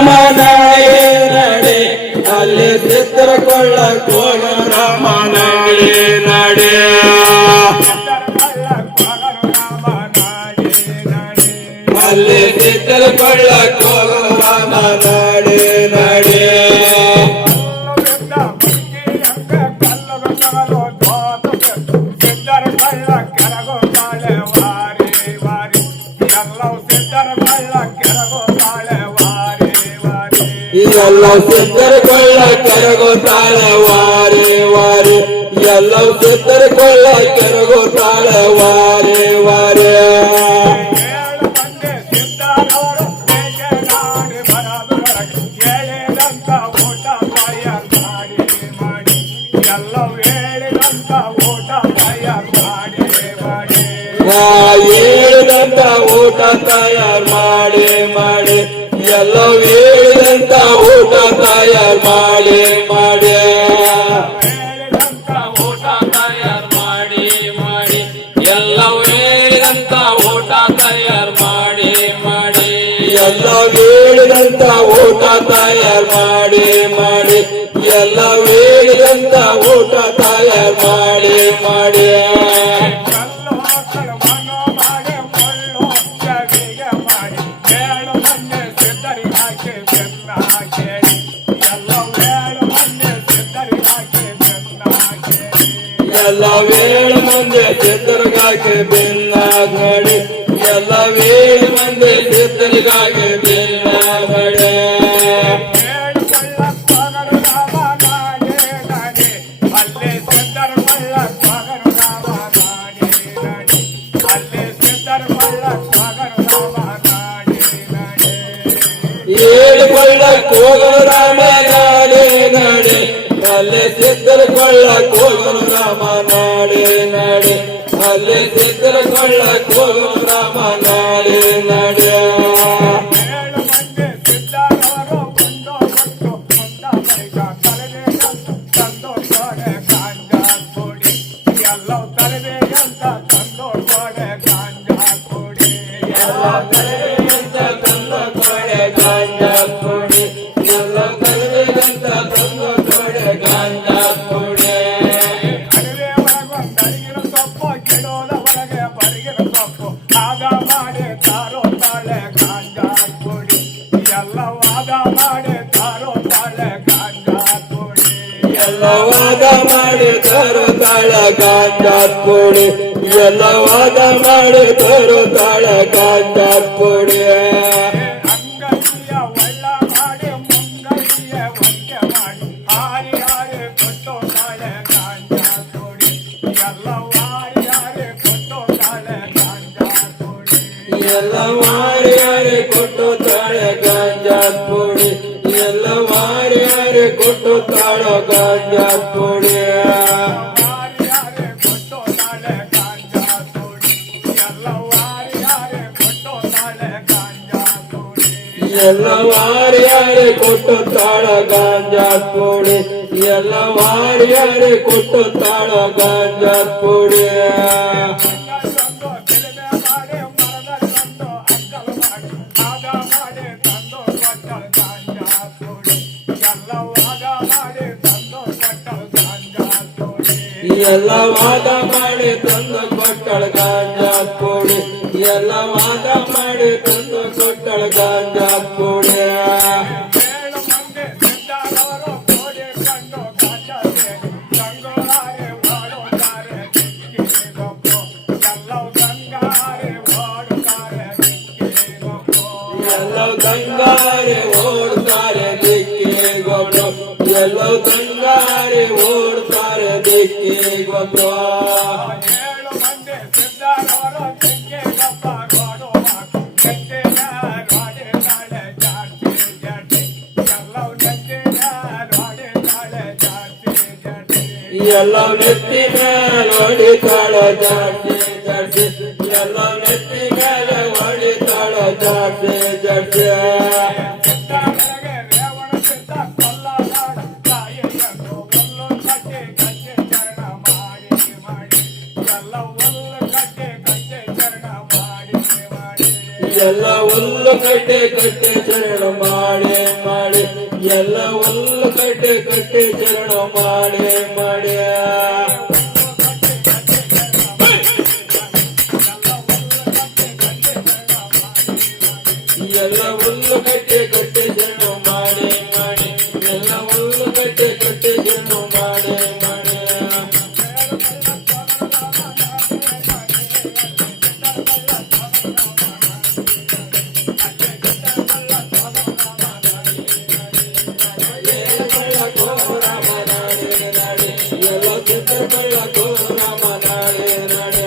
ರಾಮ ನಾಳೆ ನಡೆ ಅಲ್ಲಿ ಚಿತ್ರಕೊಳ್ಳಕ್ಕೆ ಹೋಗೋಣ ರಾಮ ನಾಳೆ ನಡೆ ಅಲ್ಲಿ ಚಿತ್ರಕೊಳ್ಳಕ್ಕೆ ಹೋಗೋಣ ರಾಮ ನಾಳೆ ನಡೆ ಎಲ್ಲವೂ ಸಿದ್ಧರಗೊಳ್ಳ ಕೆರಗುತ್ತಾಳೆ ವಾರೆ ವಾರೆ ಎಲ್ಲವೂ ಸಿದ್ಧರಗೊಳ್ಳ ಕೆರಗುತ್ತಾಳೆ ವಾರೆ ವಾರೆ ಹೇಳಿದಂತ ಊಟ ತಯಾರು ಮಾಡಿ ಮಾಡಿ ಎಲ್ಲವೂ ಹೇಳಿದಂತ ಊಟ ತಯಾರು ಮಾಡಿ ಮಾಡಿ ಊಟ ತಯಾರು ಮಾಡಿ ಮಾಡಿ ಎಲ್ಲವೂ ಹೇಳಿದಂತ ಊಟ ತಯಾರು ಮಾಡಿ ಮಾಡಿ ಎಲ್ಲವೂ ಹೇಳಿದಂತ ಊಟ ತಯಾರು ಮಾಡಿ ಮಾಡಿ ಎಲ್ಲವೂ ಹೇಳಿದಂತ ಊಟ ತಯಾರು ಮಾಡಿ ಮಾಡಿ ಎಲ್ಲ ವೇಳ ಮಂದಿ ಚಿತ್ರಗಾಕೆ ಬೆನ್ನಾಗಡೆ ಎಲ್ಲ ವೇಳ ಮಂದಿ ಚಿತ್ರಗಾಕೆ ಬೆನ್ನಾಗಡೆ ಹೇಳಿಕೊಳ್ಳಕ್ಕೆ ಹೋಗಲು ರಾಮ ನಾಡೆ ನಾಡೆ ಅಲ್ಲೇ ಸಿದ್ಧರಗೊಳ್ಳಕ್ಕೆ ಹೋಗಲು ರಾಮ ನಾಡೆ ನಾಡೆ ಅಲ್ಲೇ ಸಿದ್ಧರಗೊಳ್ಳಕ್ಕೆ ಹೋಗಲು ರಾಮ ನಾಡೆ ನಾಡೆ ಎಲ್ಲವಾದ ಮಾಡಿ ತರುತ್ತಾಳ ಗಾಂಜಾದ ಪುಡಿ ಎಲ್ಲವಾದ ಮಾಡಿ ತರುತ್ತಾಳ ಗಾಂಜಾದ ಪುಡಿ ಎಲ್ಲ ಮಾರಿಯಾರೆ ಕೊಟ್ಟುತ್ತಾಳೆ ಗಾಂಜಾದ ಪುಡಿ ಎಲ್ಲ ಮಾರಿಯಾರೆ ಕೊಟ್ಟುತ್ತಾಳೋ ಗಾಂಜಾದ ಪುಡಿ ಎಲ್ಲ ಮಾರಿಯಾರೆ ಕೊಟ್ಟುತ್ತಾಳೋ ಗಾಂಜಾದ ಪುಡಿ ಎಲ್ಲ ಮಾರಿಯಾರೆ ಕೊಟ್ಟುತ್ತಾಳೋ ಗಾಂಜಾದ ಪುಡಿ ಎಲ್ಲ ವಾದ ಮಾಡಿ ತಂದು ಕೊಟ್ಟಳ ಗಾಂಜಾದ ಪುಡಿ ಎಲ್ಲ ವಾದ ಮಾಡಿ ತಂದು ಕೊಟ್ಟಳ ಗಾಂಜಾದ ಪುಡಿ ಎಲ್ಲವೂ ತಂಗಾರೆ ಓಡ್ತಾರೆ ದಿಕ್ಕಿ ಗೊಬ್ಬ ಎಲ್ಲವೂ ತಂಗಾರೆ ಓಡ್ತಾರೆ ದಿಕ್ಕಿ ಗೊಬ್ಬ ಎಲ್ಲವೂ ನೆತ್ತಿ ಮೇಲೆ ಹೊಡಿತಾಳೋ ಜಾಡ್ಸಿ ಜಾಡ್ಸಿ ಎಲ್ಲವೂ ನೆತ್ತಿ ಮೇಲೆ ಹೊಡಿತಾಳೋ ಜಾಡ್ಸಿ ಜಾಡ್ಸಿ ಎಲ್ಲ ಹುಲ್ಲು ಕಟ್ಟೆ ಕಟ್ಟೆ ಚರಣ ಮಾಡಿ ಎಲ್ಲ ಹುಲ್ಲು ಕಟ್ಟಿ ಕಟ್ಟಿ ಶರಣ ಮಾಡಿ ಮಾಡಿ ಎಲ್ಲ ಹುಲ್ಲು ಕಟ್ಟಿ ಕಟ್ಟಿ ಶರಣ ಮಾಡಿ ಮಾಡಿ ಎಲ್ಲ ಹುಲ್ಲು ಕಟ್ಟಿ ಕಟ್ಟಿ ಶರಣ ಮಾಡಿ ಮಾಡಿ ಎಲ್ಲ ಚಿತ್ರಕಳ್ಳ ಕೋರಾಮ ನಾಳೆ ನಾಡ್ಯ